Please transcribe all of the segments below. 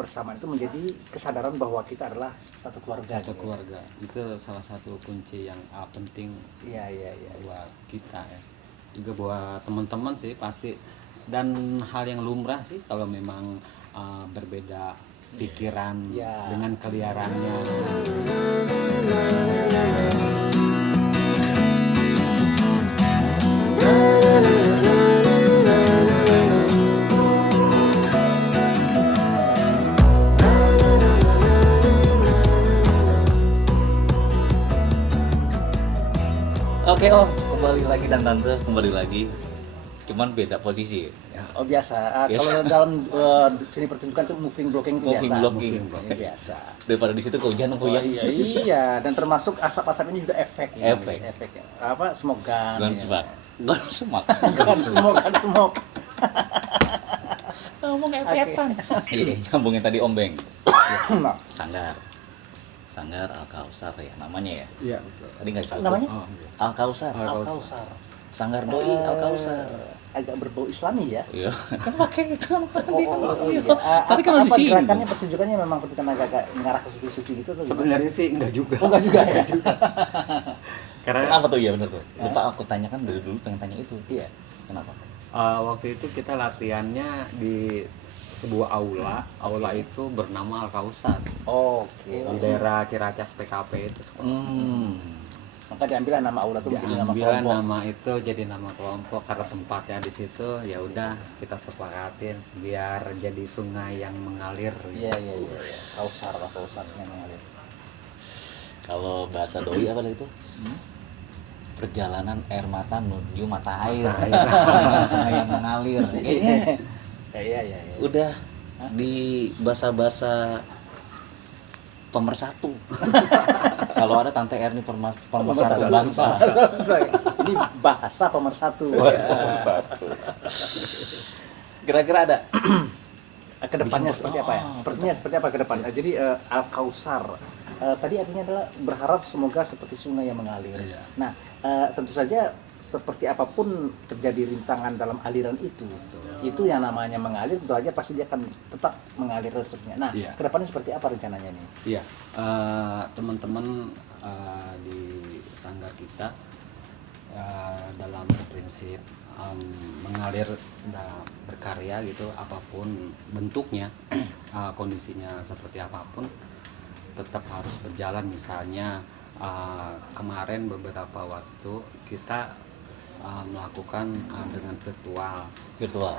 kebersamaan itu menjadi kesadaran bahwa kita adalah satu keluarga. Satu keluarga. Itu salah satu kunci yang penting Iya. buat kita ya. Juga buat teman-teman sih pasti, dan hal yang lumrah sih kalau memang berbeda pikiran dengan keliarannya. Oke Om, kembali lagi dan Tante kembali lagi. Cuman beda posisi. Oh biasa. Biasa. Kalau dalam seni pertunjukan itu moving blocking itu Moving biasa. blocking. Ini biasa. Daripada di situ kehujanan puyeng. Iya, dan termasuk asap-asap ini juga efek. Efeknya. Apa? Smoke gun. Gun smoke. Gun smoke. Gun smoke. Ngomong efetan. Iya, nyambungin tadi Om Beng. Nah, Sanggar Al-Kausar ya namanya ya. Iya, betul. Tadi nggak disebut. namanya? Oh, iya. Al-Kausar. Al-Kausar. Sanggar Doi Al-Kausar. Agak berbau Islami ya. Iya. Kan pakai itu kan tadi. Iya. Tadi kan di sini. Gerakannya pertunjukannya memang pertunjukan agak mengarah ke sufi-sufi gitu tuh. Sebenarnya sih enggak juga. Oh, enggak juga ya. Karena Kenapa tuh ya benar tuh? Lupa aku tanyakan dari dulu pengen tanya itu. Iya. Kenapa? waktu itu kita latihannya di sebuah aula itu bernama Al-Kausar Oke. di daerah Ciracas PKP itu sekolah. Maka diambil nama aula itu menjadi nama Diambil kelompok. nama itu jadi nama kelompok karena tempatnya di situ, ya udah kita sepakatin biar jadi sungai yang mengalir. Iya. Kausar yang mengalir. Kalau bahasa Doi apa itu? Perjalanan air mata menuju mata air. Sungai yang mengalir. Kayaknya Iya. udah di bahasa-bahasa pemersatu. Kalau ada Tante Erni pemersatu bangsa. Ini bahasa pemersatu. Pemersatu. Kira-kira ada Kedepannya seperti apa ya? Sepertinya seperti apa ke depan? Jadi Al-Kausar tadi artinya adalah berharap semoga seperti sungai yang mengalir. Iya. Nah, tentu saja seperti apapun terjadi rintangan dalam aliran itu yang namanya mengalir tentu aja pasti dia akan tetap mengalir terusnya. Nah, Iya. kedepannya seperti apa rencananya nih? Iya, teman-teman di sanggar kita dalam prinsip mengalir dan berkarya gitu, apapun bentuknya, kondisinya seperti apapun, tetap harus berjalan. Misalnya kemarin beberapa waktu kita melakukan dengan virtual.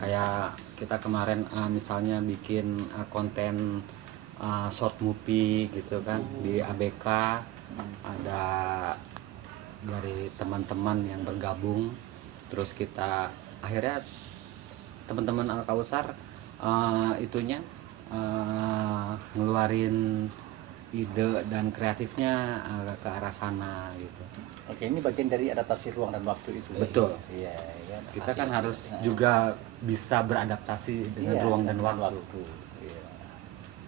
Kayak kita kemarin misalnya bikin konten short movie gitu kan di ABK, ada dari teman-teman yang bergabung, terus kita akhirnya teman-teman Al-Kausar ngeluarin ide dan kreatifnya ke arah sana gitu. Oke, ini bagian dari adaptasi ruang dan waktu itu. Betul. Iya. Kita kan harus juga bisa beradaptasi dengan ruang dan waktu. Iya.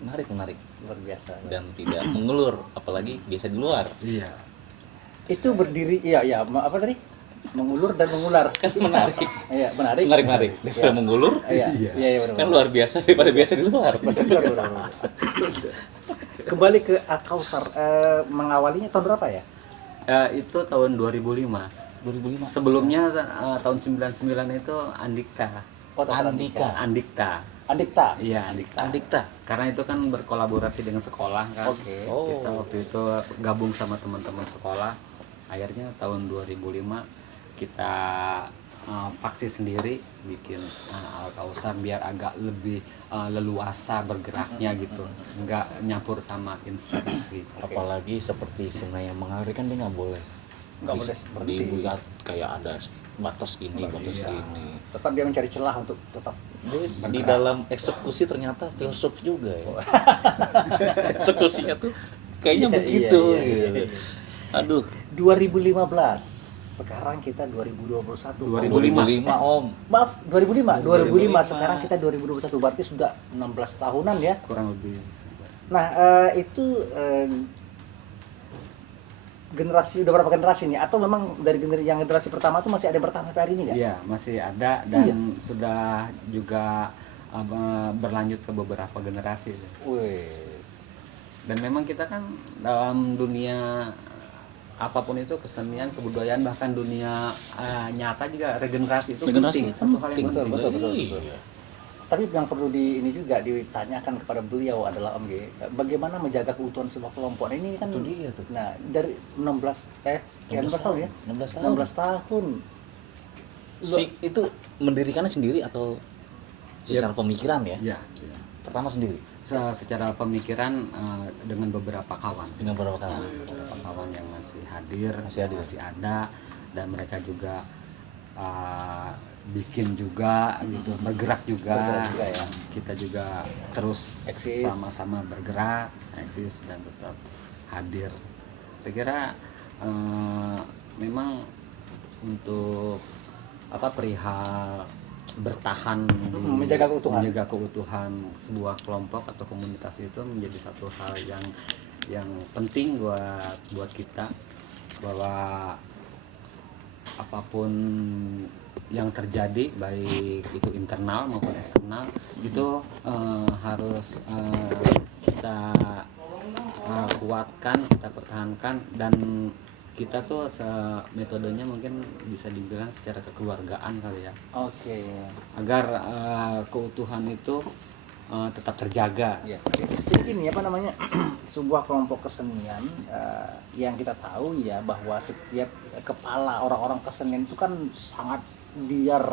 menarik Luar biasa. dan tidak mengulur, apalagi biasa di luar. Iya. Itu berdiri, apa tadi? Mengulur dan mengular. Kan menarik. Iya, menarik. Daripada mengulur, Iya, benar. kan luar biasa daripada biasa di luar. Benar. Kembali ke Al-Kausar, mengawalinya tahun berapa ya? Itu tahun 2005. 2005. Sebelumnya tahun 99 itu Andikta. Oh, tahun Andikta. Iya, Andikta. Andikta. Karena itu kan berkolaborasi dengan sekolah kan. Oke. Kita waktu itu gabung sama teman-teman sekolah. Akhirnya tahun 2005 kita faksi sendiri bikin Al-Kausar biar agak lebih leluasa bergeraknya gitu, nggak nyampur sama institusi. Apalagi seperti sungai yang mengalir kan dia nggak boleh seperti dibuat kayak ada batas ini, batas Iya. ini. tetap dia mencari celah untuk tetap Di dalam eksekusi ternyata filsuf juga ya. Eksekusinya tuh kayaknya begitu. Iya. Gitu. Aduh, 2015. Sekarang kita 2021. 2005 Om. Maaf, 2005. Sekarang kita 2021. Berarti sudah 16 tahunan ya. Kurang lebih 11. Nah, itu generasi udah berapa generasi nih? Atau memang dari generasi pertama tuh masih ada yang bertahan sampai hari ini nggak? Iya, masih ada dan sudah juga berlanjut ke beberapa generasi. Wih. Dan memang kita kan dalam dunia apapun itu, kesenian, kebudayaan, bahkan dunia nyata juga regenerasi itu penting, satu hal yang Betul, penting. betul. Iya. Tapi yang perlu ini juga ditanyakan kepada beliau adalah Om G, bagaimana menjaga keutuhan sebuah kelompok. Nah, ini kan Itu dia tuh. nah dari 16 tahun ya. 16 tahun. 16 tahun. Itu mendirikannya sendiri atau secara pemikiran ya? Ya, Pertama sendiri. secara pemikiran dengan beberapa kawan. Dengan beberapa kawan. Beberapa kawan yang masih hadir, Masih hadir. masih ada, dan mereka juga bikin juga gitu, bergerak juga ya. Kita juga terus Eksis. sama-sama bergerak, eksis dan tetap hadir. Saya kira memang untuk perihal bertahan Menjaga keutuhan sebuah kelompok atau komunitas itu menjadi satu hal yang penting buat kita, bahwa apapun yang terjadi baik itu internal maupun eksternal itu harus kita kuatkan, kita pertahankan, dan kita tuh metodenya mungkin bisa dibilang secara kekeluargaan kali ya, Oke. agar keutuhan itu tetap terjaga. Ya. Jadi gini apa namanya sebuah kelompok kesenian yang kita tahu ya bahwa setiap kepala orang-orang kesenian itu kan sangat liar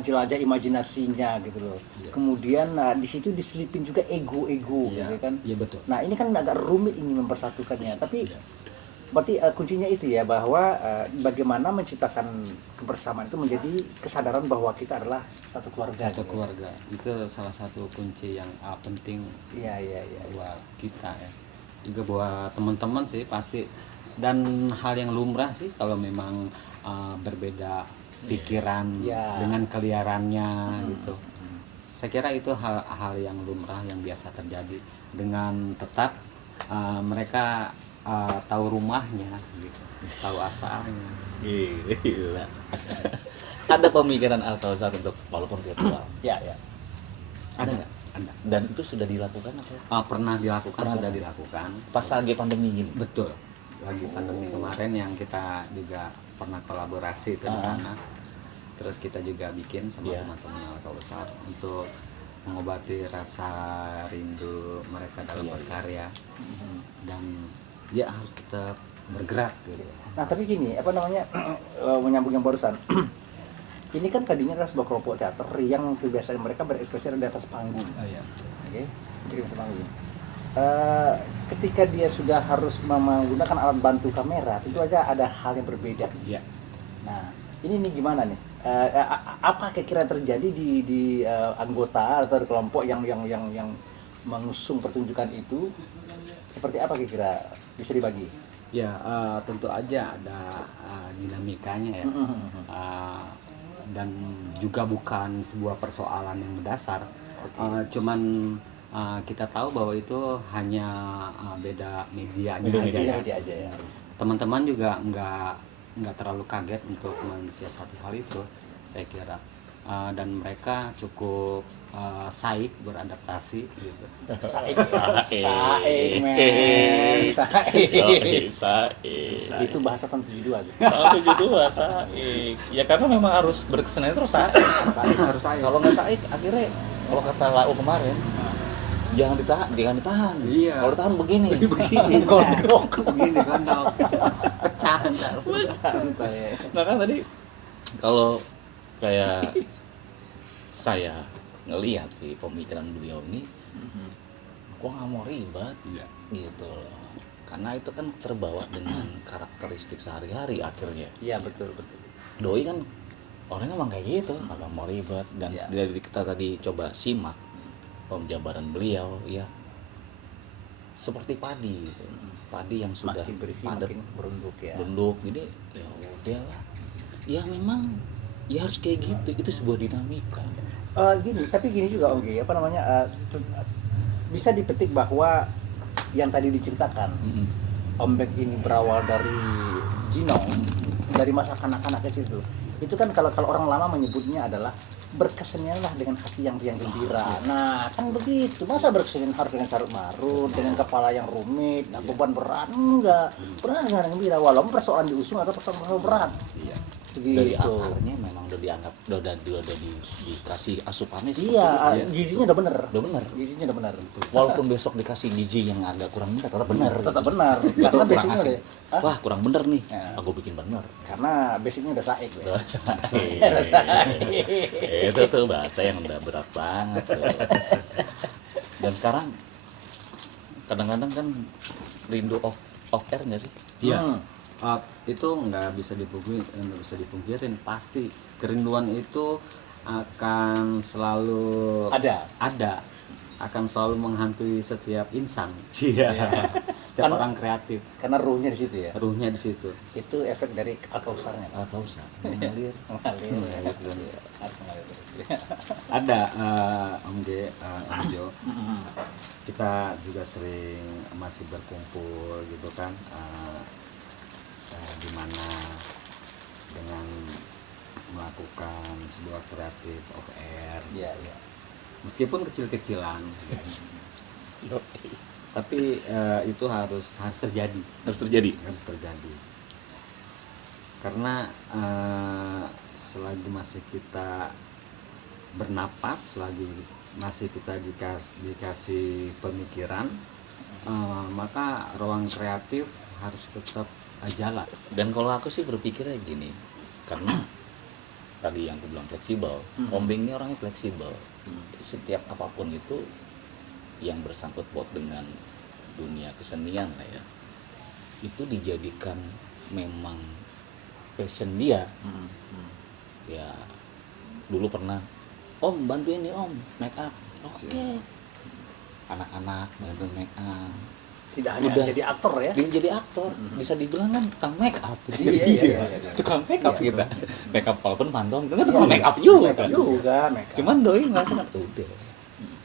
jelajah imajinasinya gitu loh. Iya. Kemudian di situ diselipin juga ego-ego gitu kan. Iya betul. Nah, ini kan agak rumit ini mempersatukannya, tapi Iya. berarti kuncinya itu ya bahwa bagaimana menciptakan kebersamaan itu menjadi kesadaran bahwa kita adalah satu keluarga. Satu keluarga itu salah satu kunci yang penting Iya. buat kita ya, juga buat teman-teman sih pasti, dan hal yang lumrah sih kalau memang berbeda pikiran Ya. dengan keliarannya gitu. Saya kira itu hal yang lumrah yang biasa terjadi, dengan tetap mereka tahu rumahnya gitu, tahu asalnya. Gila. Ada pemikiran Al-Kausar untuk walaupun virtual. Ya. Ada nggak? Ada. Dan itu sudah dilakukan atau Pernah dilakukan, Pernah. sudah dilakukan. pas lagi pandemi gini? Betul. Lagi pandemi kemarin yang kita juga pernah kolaborasi itu di sana. Terus kita juga bikin sama Iya. teman-teman Al-Kausar untuk mengobati rasa rindu mereka dalam Iya. berkarya, dan ya harus tetap bergerak gitu. Nah, tapi gini, apa namanya menyambung yang barusan. Ini kan tadinya adalah sebuah kelompok teater yang kebiasaan mereka berekspresi di atas panggung. Oh iya. Oke, jadi di atas panggung. Ketika dia sudah harus menggunakan alat bantu kamera, tentu aja ada hal yang berbeda. Iya. Nah, ini nih gimana nih? Apa kira-kira terjadi di anggota atau di kelompok yang mengusung pertunjukan itu? Seperti apa kira-kira bisa dibagi? Ya, tentu aja ada dinamikanya ya. Dan juga bukan sebuah persoalan yang mendasar. Cuman kita tahu bahwa itu hanya beda medianya aja ya. Media aja ya. Teman-teman juga nggak terlalu kaget untuk mensiasati hal itu, saya kira. Dan mereka cukup saik beradaptasi gitu. Saik men. Saik. Itu bahasa tahun 72 gitu. Tahun 72 saik. Ya karena memang harus berkesenian terus saik. Saik harus saik. Kalau nggak saik akhirnya kalau kata Lau kemarin jangan ditahan. Iya. Kalau ditahan begini. Gondok. Begini gondok. Pecah ntar. Santai. Nah kan tadi kalau kayak saya ngelihat sih pemikiran beliau ini, gua nggak mau ribet Iya. gitu loh. Karena itu kan terbawa dengan karakteristik sehari-hari akhirnya. Iya, betul. Doi kan orangnya emang kayak gitu, nggak mau ribet. Dan Iya. dari kita tadi coba simak pemjabaran beliau ya seperti padi gitu. Padi yang sudah Makin berisi padat, makin berunduk ya. berunduk, jadi ya udahlah. Ya memang ya harus kayak gitu, itu sebuah dinamika. Tapi gini juga Om G, apa namanya bisa dipetik bahwa yang tadi diceritakan Om Bek ini berawal dari Jinong, dari masa kanak-kanak kecil itu. Itu kan kalau kalau orang lama menyebutnya adalah berkesenianlah dengan hati yang riang gembira. Nah, kan begitu. Masa berkesenian harus dengan carut marut, dengan kepala yang rumit, nah, beban berat enggak. Berat dengan gembira walaupun persoalan diusung atau persoalan berat. Iya. Begitu. Dari akarnya memang udah dianggap udah dikasih asupannya seperti Iya, itu. gizinya udah bener. Udah bener. Gizinya udah bener. Walaupun besok dikasih gizi yang agak kurang bener, tetap bener. Tetap benar. Gitu. Karena Kurang basicnya asing. udah. Hah? Wah, kurang bener nih. Ya. Aku bikin bener. Karena basicnya udah saik. Ya. Asik. Itu tuh bahasa yang udah berat banget tuh. Dan sekarang kadang-kadang kan rindu off air nggak sih? Iya. Hmm. Itu nggak bisa dipungkirin, pasti kerinduan itu akan selalu ada, akan selalu menghantui setiap insan. Iya. Setiap Kan- orang kreatif, Karena ruhnya di situ ya. ruhnya di situ. Itu efek dari alkausarnya. Atau usah mengalir. Mengalir. Iya. Harus mengalir terus. Ada Om J, Om Jo, Hmm. kita juga sering masih berkumpul gitu kan, di mana dengan melakukan sebuah kreatif off air, Iya, iya. meskipun kecil-kecilan, tapi itu harus terjadi, Harus terjadi. karena selagi masih kita bernapas, selagi masih kita dikasih pemikiran, maka ruang kreatif harus tetap jalan. Dan kalau aku sih berpikirnya gini, karena tadi yang aku bilang fleksibel, Om Beng ini orangnya fleksibel. Setiap apapun itu yang bersangkut paut dengan dunia kesenian lah ya, itu dijadikan memang passion dia. Ya dulu pernah, Om bantuin nih Om make up, oke. Anak-anak bantu make up, Tidak hanya Udah. jadi aktor ya. dia jadi aktor, bisa dibilang kan tukang make up. Iya. Tukang make up Iya. kita. Make up walaupun pandong, kan tukang make up juga kan. Juga make up. Cuman doi ngerasa kan udah.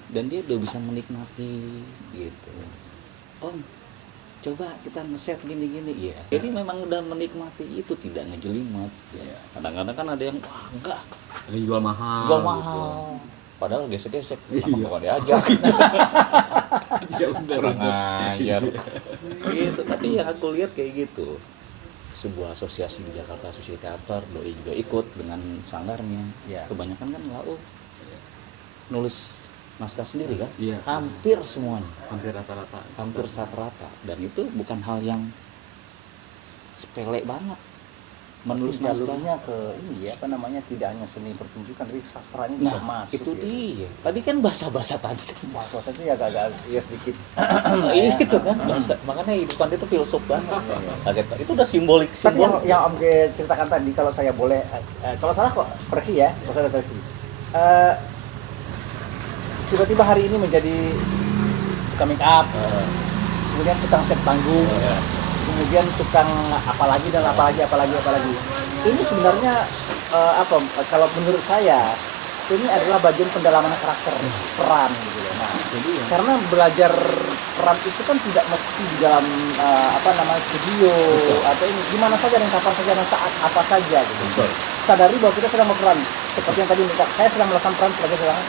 Dan dia udah bisa menikmati gitu. Om, coba kita nge-set gini-gini. Iya. Jadi memang udah menikmati itu, tidak ngejelimet. Iya. Kadang-kadang kan ada yang wah enggak, Ada yang jual mahal. jual gitu. mahal. Padahal gesek-gesek, Iya. kenapa gak diajak? Ya udah. Kurang ajar. Gitu. Tapi yang aku lihat kayak gitu. Sebuah asosiasi di Jakarta, Asosiasi Teater, doi juga ikut dengan sanggarnya. Iya. Kebanyakan kan lau nulis naskah sendiri kan? Iya. Hampir semuanya, Hampir rata-rata. hampir rata. Dan itu bukan hal yang sepele banget. Menulis naskah. jalurnya ke ini ya, apa namanya, tidak hanya seni pertunjukan, tapi sastranya juga Nah, masuk. itu ya. dia. Tadi kan bahasa-bahasa tadi kan. Bahasa itu ya agak-agak ya sedikit. Itu kan bahasa. Makanya hidupan itu filsuf banget. Kaget. Itu udah simbolik. Tapi yang Om Ge ceritakan tadi, kalau saya boleh, kalau salah kok koreksi ya, kalau saya koreksi. Tiba-tiba hari ini menjadi tukang make up, kemudian tukang set panggung, kemudian tukang apalagi dan apalagi. Ini sebenarnya apa? Kalau menurut saya ini adalah bagian pendalaman karakter peran gitu loh. Nah, Jadi ya. karena belajar peran itu kan tidak mesti di dalam apa namanya studio atau ini gimana saja dan kapan saja dan saat apa saja gitu. Betul. Sadari bahwa kita sedang berperan seperti yang tadi saya sedang melakukan peran sebagai seorang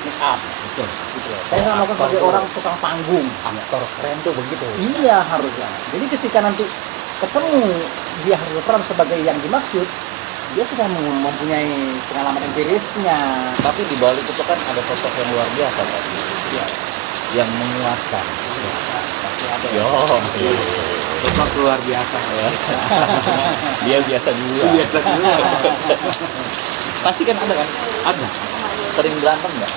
make up Betul. gitu loh. Saya sedang melakukan sebagai orang tukang panggung. Aktor keren tuh begitu. Iya harusnya. Jadi ketika nanti ketemu dia harus berperan sebagai yang dimaksud, dia sudah mempunyai pengalaman empirisnya. Tapi di balik itu kan ada sosok yang luar biasa kan? Ya, Yang menguatkan. pasti ada. Yo, Sosok luar biasa. dia biasa juga. Biasa juga. Pasti kan ada kan? Ada. Sering berantem nggak?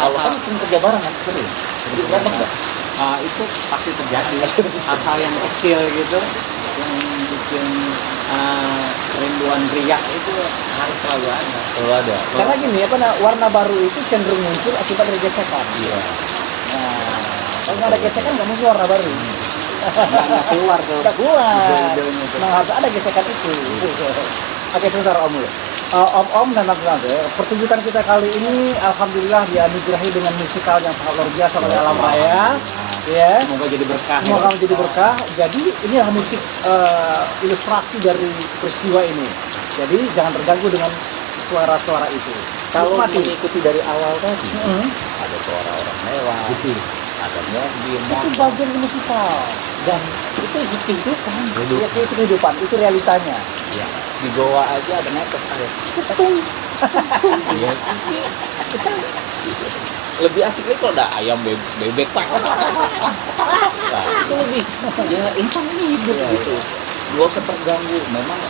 Kalau kan sering kerja bareng kan? Sering. Sering berantem nggak? Itu pasti terjadi. Hal-hal yang kecil gitu yang bikin kerinduan riak itu harus selalu ada. Kalau ada. Karena gini, warna baru itu cenderung muncul akibat dari gesekan. Iya. Nah, kalau nggak ada gesekan nggak muncul warna baru. Nggak keluar tuh. Nggak keluar. Ide-idenya tuh. Nah, harus ada gesekan itu. Oke, sebentar Om. Om dan Tante, pertunjukan kita kali ini alhamdulillah dianugerahi dengan musikal yang sangat luar biasa oleh Alam Raya. Ya. Semoga jadi berkah. Semoga menjadi berkah. Jadi inilah musik ilustrasi dari peristiwa ini. Jadi jangan terganggu dengan suara-suara itu. Kalau Nikmati. mengikuti dari awal tadi, Mm-mm. ada suara orang lewat, Betul. ada mobil, Itu motor, bagian musikal dan itu kehidupan. ya, itu kehidupan, itu realitanya. Ya, di Goa aja ada netes air. Ketung. Iya. Lebih asik lagi kalau ada ayam bebek pak. Nah, itu lebih ya insan ini hidup Iya, gitu. Gak usah terganggu. Memang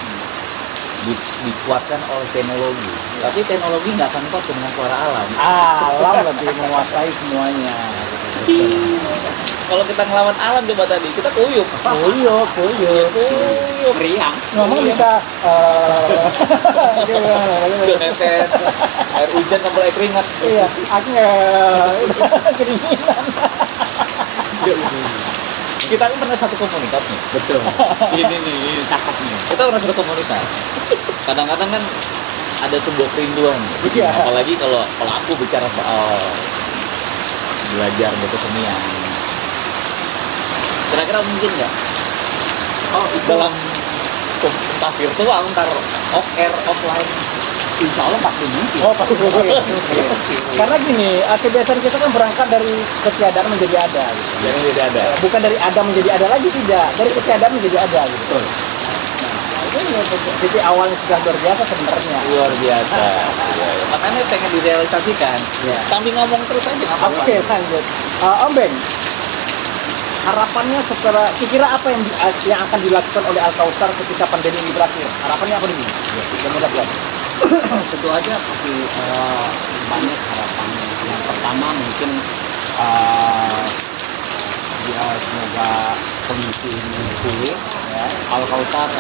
dikuatkan oleh teknologi. Tapi teknologi nggak akan kuat dengan suara alam. Alam lebih menguasai semuanya. Kalau kita ngelawan alam coba tadi, kita kuyup. Kuyup. Kuyup. Riang. Ngomong bisa Udah netes, air hujan sampai air keringat. iya, aku kedinginan. Kita kan pernah satu komunitas nih. Betul. Ini cakep nih. Kita pernah satu komunitas. Kadang-kadang kan ada sebuah kerinduan. Iya. Apalagi kalau aku bicara soal belajar berkesenian. Kira-kira mungkin nggak? Oh, itu Dalam entah virtual, entar off air, offline. insya Allah pasti mungkin. Oh, pasti boleh. Karena gini, kebiasaan kita kan berangkat dari ketiadaan menjadi ada gitu. Jadi tidak ada. Bukan dari ada menjadi ada lagi, tidak. Dari ketiadaan menjadi ada gitu. Betul. Nah, ini titik awalnya sudah luar biasa sebenarnya. Luar biasa. Iya, iya. Makanya pengen direalisasikan. Iya. Sambil ngomong terus aja nggak apa-apa. Oke, lanjut. Om Ben, harapannya secara kira-kira apa yang akan dilakukan oleh Al-Kautsar ketika pandemi ini berakhir? Harapannya apa nih? Ya, mudah-mudahan. Tentu aja pasti banyak harapannya. Yang pertama mungkin ya semoga kondisi ini pulih, ya. Al-Kautsar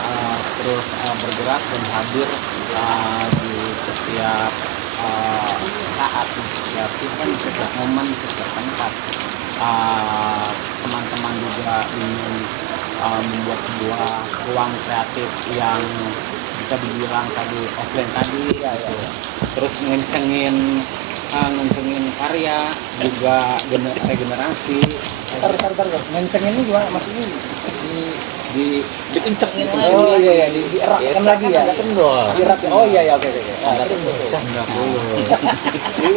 terus bergerak dan hadir di setiap saat, di setiap event, setiap momen, setiap tempat. Teman-teman juga ingin membuat sebuah ruang kreatif yang bisa dibilang tadi offline tadi, gitu. Terus ngencengin karya, juga regenerasi. Tar. Ngenceng ini gimana maksudnya? di Dikencengin Oh iya, dierakkan lagi ya. Ada kendor. Dierakkan. Oh iya, oke. Ada kendor. Enggak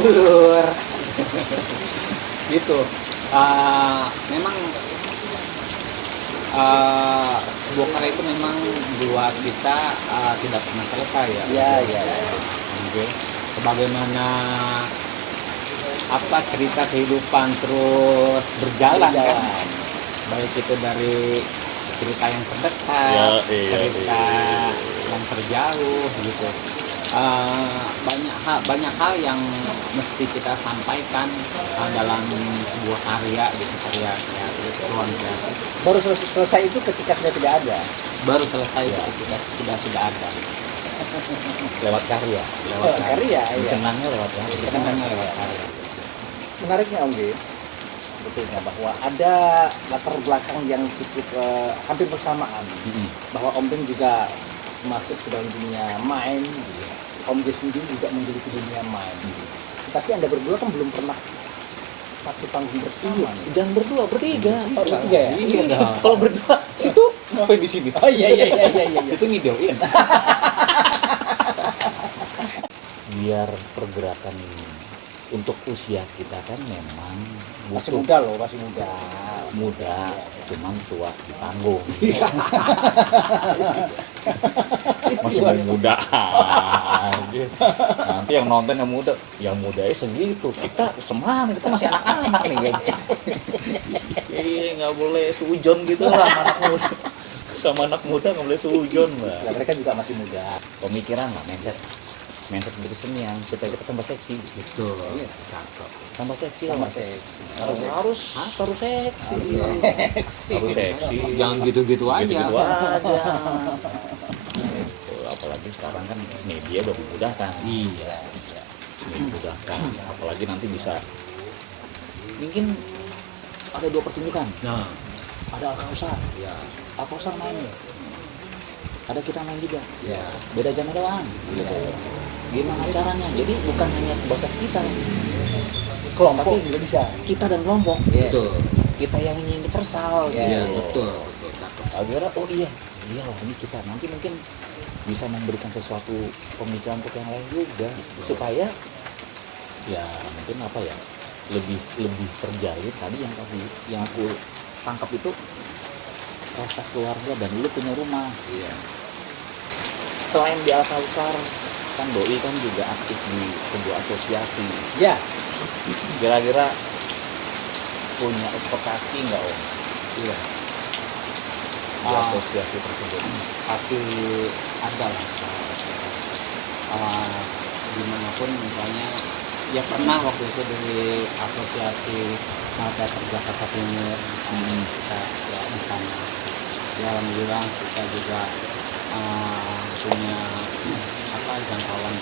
ulur gitu. Memang sebuah karya itu memang buat kita tidak pernah selesai ya. Iya. Oke. Sebagaimana apa cerita kehidupan terus berjalan kan, baik itu dari cerita yang terdekat, cerita yang terjauh gitu. Banyak hal yang mesti kita sampaikan dalam sebuah karya gitu, karya kreatif, ruang kreatif. Baru selesai itu ketika sudah tidak ada. Baru selesai ketika sudah tidak ada. Lewat karya. Karya, iya. Kenangnya lewat karya. Kenangannya lewat karya. Menariknya Om G, betulnya bahwa ada latar belakang yang cukup hampir bersamaan. Bahwa Om Ben juga masuk ke dalam dunia main, gitu. Om G sendiri juga menggeluti dunia main. Tapi Anda berdua kan belum pernah satu panggung bersama. Jangan berdua, bertiga. Oh, bertiga ya? Iya. Kalau berdua, situ ngapain di sini? Oh iya. Situ ngidoin. Biar pergerakan untuk usia kita kan memang Masih butuh muda loh, masih muda. muda, cuman tua di panggung. Masih muda. Nanti yang nonton yang muda segitu. Kita semangat, kita masih anak-anak nih kayaknya. Iya, nggak boleh sujon gitu lah sama anak muda. Sama anak muda nggak boleh sujon lah. Nah, mereka juga masih muda. Pemikiran lah, mindset berkesenian supaya kita tambah seksi. Betul. Iya. Cakep. Tambah seksi Tambah lah. seksi. Harus seksi. Seksi. Harus seksi. Jangan gitu-gitu aja. Gitu-gitu aja. Apalagi sekarang kan media udah dimudahkan. Iya. Dimudahkan. Apalagi nanti bisa mungkin ada 2 pertunjukan. Nah, Ada Al-Kautsar. ya. Al-Kautsar main nih. Ada kita main juga. Ya. Beda jam doang. Iya. Gimana caranya? Jadi bukan hanya sebatas kita, Kelompok Tapi- juga bisa. kita dan kelompok. Betul. Kita yang universal. Iya, Iya, gitu. betul, cakep. Akhirnya oh iya lah ini kita. Nanti mungkin bisa memberikan sesuatu pemikiran untuk yang lain juga, supaya ya mungkin apa ya, lebih lebih terjalin tadi yang aku tangkap itu rasa keluarga. Dan lu punya rumah. Iya. Selain di Al Kausar, kan doi kan juga aktif di sebuah asosiasi. Ya, Kira-kira punya ekspektasi nggak Om Iya. di asosiasi tersebut? Pasti ada lah. Dimanapun misalnya, ya pernah waktu itu di asosiasi teater Jakarta Timur, kita ya di sana. Ya alhamdulillah kita juga punya jangkauan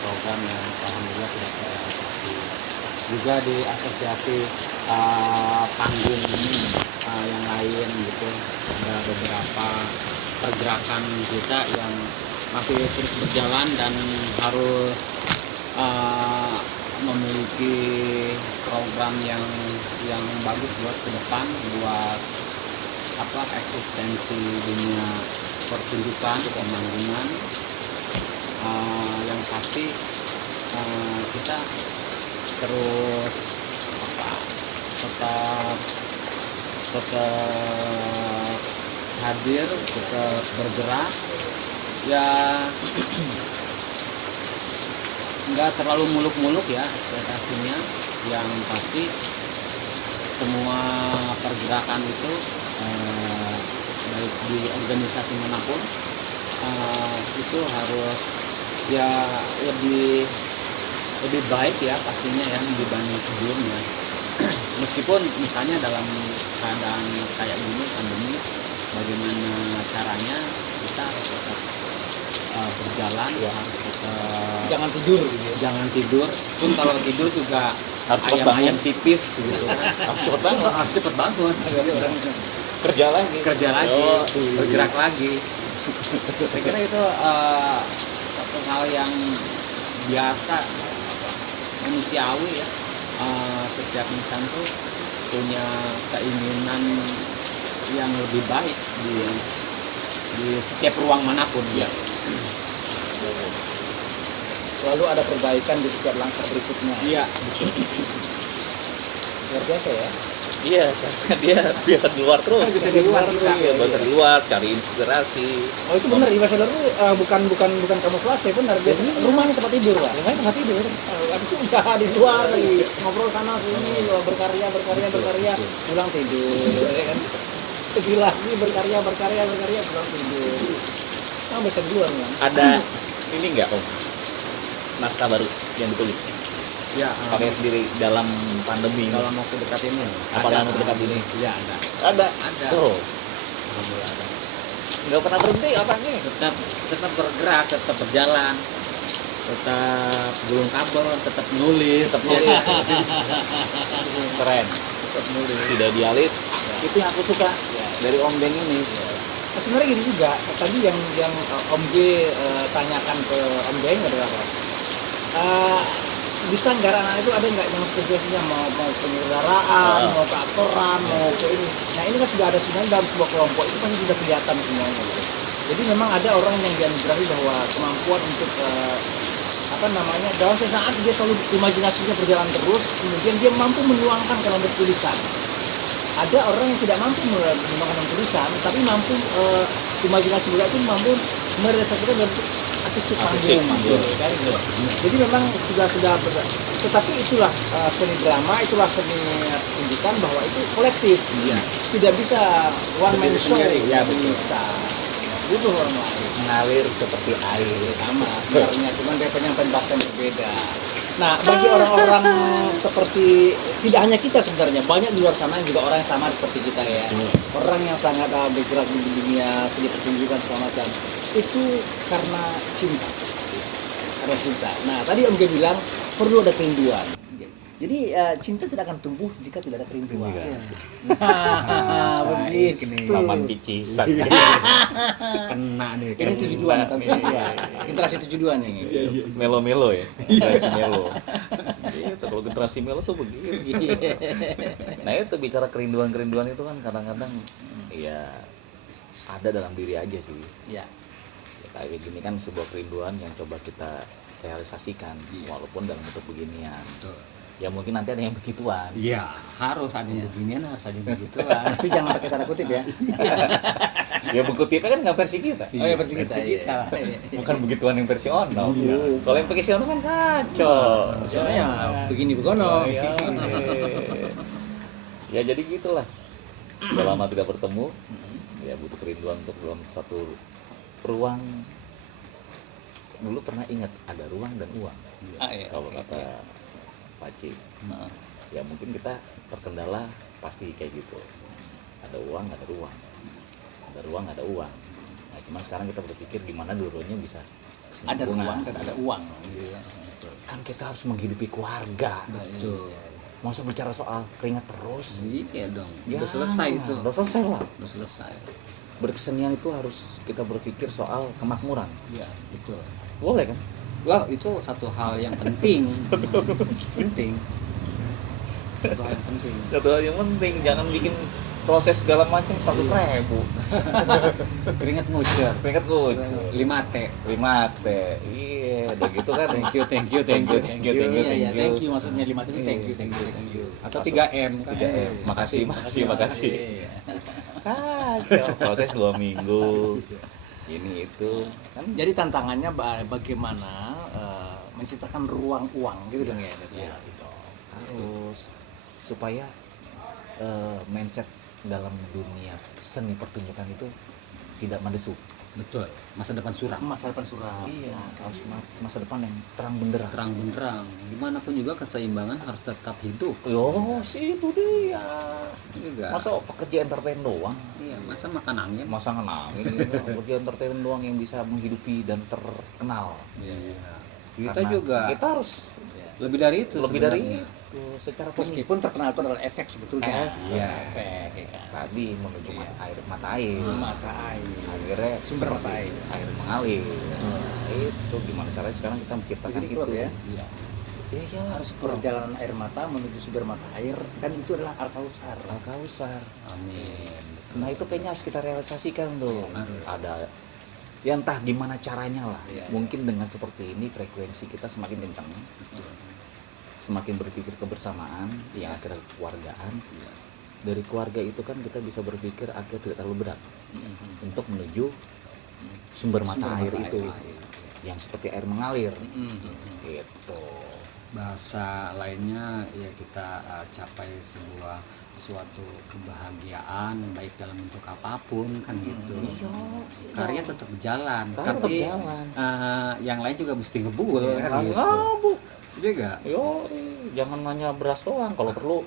program yang alhamdulillah sudah terrealisasi. Juga di asosiasi panggung ini yang lain gitu, ada beberapa pergerakan kita yang masih terus berjalan dan harus memiliki program yang bagus buat ke depan, buat eksistensi dunia pertunjukan pemanggungan. Yang pasti kita terus tetap hadir, tetap bergerak, ya nggak terlalu muluk-muluk ya ekspektasinya. Yang pasti semua pergerakan itu baik di organisasi manapun itu harus ya lebih baik ya pastinya ya dibanding sebelumnya. Meskipun misalnya dalam keadaan kayak gini pandemi, bagaimana caranya kita harus tetap berjalan, ya harus tetap jangan tidur gitu ya. jangan tidur. Pun kalau tidur juga Harus cepat ayam bangun. tipis gitu kan. Harus cepet bangun. Kerja lagi. Yo, bergerak lagi. Saya kira itu satu hal yang biasa, manusiawi ya. Setiap insan tuh punya keinginan yang lebih baik di setiap ruang manapun ya. Selalu ada perbaikan di setiap langkah berikutnya. Iya. Luar biasa ya. Iya, karena dia biasa di luar terus. Bisa di luar terus. kita. Iya, biasa di luar, cari inspirasi. Oh itu benar, Ambassador itu bukan kamuflase, benar. Biasanya rumahnya tempat tidur, Pak. Rumahnya tempat tidur. Habis itu udah di luar lagi ngobrol sana sini, berkarya, pulang tidur, ya kan. Pergi lagi berkarya, pulang tidur. Nah, bisa di luar kan. Ada ini enggak Om? Naskah baru yang ditulis Ya, pakai sendiri dalam pandemi ini. dalam waktu dekat ini. Apa dalam waktu dekat ini? Iya, ada. Ada. Ada. Oh, Alhamdulillah ada. nggak pernah berhenti apanya? Tetap bergerak, tetap berjalan, tetap gulung kabel, tetap nulis. Tetap nulis. Keren. Tetap nulis. Tidak dialis. Itu yang aku suka dari Om Beng ini. Nah, sebenarnya gini juga, tadi yang Om G tanyakan ke Om Beng adalah apa? Bisa nggak anak itu ada nggak yang spesialisnya mau penyelenggaraan, mau ke aktoran, mau ke ini. Nah ini kan sudah ada sebenarnya dalam sebuah kelompok itu kan sudah kelihatan semuanya. Gitu. Jadi memang ada orang yang dianugerahi bahwa kemampuan untuk dalam sesaat dia selalu imajinasinya berjalan terus, kemudian dia mampu menuangkan dalam bertulisan. Ada orang yang tidak mampu menuangkan dalam tulisan, tapi mampu imajinasi juga itu mampu merealisasikan dalam artistik panggung. Kan? Jadi memang sudah tetapi itulah seni drama, itulah seni tunjukkan bahwa itu kolektif. Iya. Tidak bisa one man show. Ya, bisa. Itu orang lain. Mengalir seperti air. Sama sebenarnya, cuman dia penyampaian bahasa yang berbeda. Nah, bagi orang-orang seperti tidak hanya kita sebenarnya, banyak di luar sana yang juga orang yang sama seperti kita ya. Orang yang sangat bergerak di dunia seni pertunjukan segala macam. Itu karena cinta. Karena cinta. Nah, tadi Om G bilang perlu ada kerinduan. Jadi cinta tidak akan tumbuh jika tidak ada kerinduan. Iya. Nah, begitu. Taman Kicisan. Kena nih. Ini 72 generasi 72 nih. Melo-melo ya. Generasi melo. Gitu, kalau generasi melo tuh begitu. Nah itu bicara kerinduan-kerinduan itu kan kadang-kadang ya ada dalam diri aja sih. Ya. kayak gini kan sebuah kerinduan yang coba kita realisasikan, walaupun dalam bentuk beginian. Betul. Ya mungkin nanti ada yang begituan. Iya, harus ada yang beginian, harus ada yang begituan. Tapi jangan pakai tanda kutip ya. Ya buku tipnya kan nggak versi kita. Oh ya versi kita. Bukan begituan yang versi ono. Iya. Kalau yang versi ono kan kacau. Soalnya ya begini begono. Ya, ya jadi gitulah. Udah lama tidak bertemu, ya butuh kerinduan untuk dalam satu ruang. Dulu pernah ingat ada ruang dan uang. Iya. Kalau kata Paci, ya mungkin kita terkendala pasti kayak gitu. Ada uang, ada ruang. Ada ruang, ada uang. Nah, cuman sekarang kita berpikir gimana dua-duanya bisa Ada kesinambungan. ruang dan ada uang. Gitu ya. Kan kita harus menghidupi keluarga. Betul. Masa bicara soal keringat terus? Iya dong. Ya, Udah selesai itu. Udah selesai lah. Udah selesai. Berkesenian itu harus kita berpikir soal kemakmuran. Iya, betul. Boleh kan? Wah, itu satu hal yang penting. Penting. Satu hal yang penting. Satu hal yang penting, jangan bikin proses segala macam 100.000. Keringat ngucur. Keringat gue 5T. 5T. Iya, udah gitu kan. Thank you, thank you, thank you, thank you. Iya, thank you maksudnya 5 itu thank you, thank you, thank you. Atau 3M kan. 3M. Makasih. Iya. Kacau. Proses 2 minggu. Ini itu kan Jadi tantangannya bagaimana menciptakan ruang uang gitu dong ya. Iya. Harus supaya mindset dalam dunia seni pertunjukan itu tidak mendesu. Betul. Masa depan suram. Masa depan suram. Iya, harus masa depan yang terang benderang. Terang benderang. Gimana pun juga keseimbangan harus tetap hidup. Yo, sih itu dia. Juga. Masa pekerja entertain doang? Iya, masa makan angin. Masa ngenangin? Pekerja entertain doang yang bisa menghidupi dan terkenal. Iya. Kita Karena juga kita harus lebih dari itu. lebih dari sebenarnya. itu secara Meskipun terkenal itu adalah efek sebetulnya. Iya. Efek ya kan. tadi menuju mata air. Mata air. Akhirnya Sumber seperti mata air. air mengalir. Itu gimana caranya sekarang kita menciptakan Jadi itu? klub ya. Iya. Iya, harus Perjalanan air mata menuju sumber mata air kan itu adalah Al-Kausar. Al-Kausar. Amin. Nah itu kayaknya harus kita realisasikan tuh. Harus. Ada ya entah gimana caranya lah. Iya, Mungkin dengan seperti ini frekuensi kita semakin kencang, semakin berpikir kebersamaan, yang akhirnya kekeluargaan. Dari keluarga itu kan kita bisa berpikir akhirnya tidak terlalu berat untuk menuju sumber mata air itu, yang seperti air mengalir. Gitu. Bahasa lainnya ya kita capai suatu kebahagiaan baik dalam bentuk apapun kan gitu. Karya tetap berjalan, Karya tapi tetap jalan. yang lain juga mesti ngebul kan gitu. Ngabuk. Juga. Yo, jangan hanya beras doang. Kalau perlu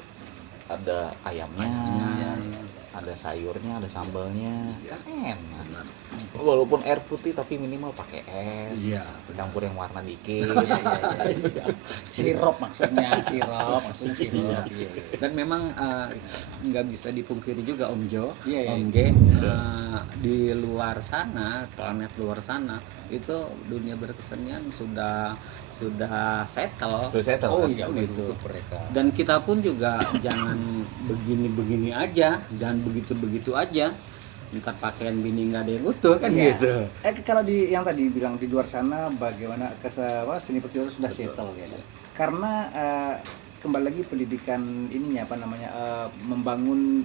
ada ayamnya, ada sayurnya, ada sambalnya, kan enak. Walaupun air putih tapi minimal pakai es, Iya, campur yang warna dikit. Sirup maksudnya sirup. Iya. Dan memang nggak bisa dipungkiri juga Om Jo, Iya, iya. Om G, di luar sana, planet luar sana itu dunia berkesenian sudah settle. Terus saya tahu. Oh iya gitu. mereka. Dan kita pun juga jangan begini-begini aja, jangan begitu-begitu aja. Ntar pakaian bini nggak ada yang utuh kan Iya. gitu. Kalau di yang tadi bilang di luar sana bagaimana seni pertunjukan sudah settle ya. Karena kembali lagi pendidikan ininya apa namanya membangun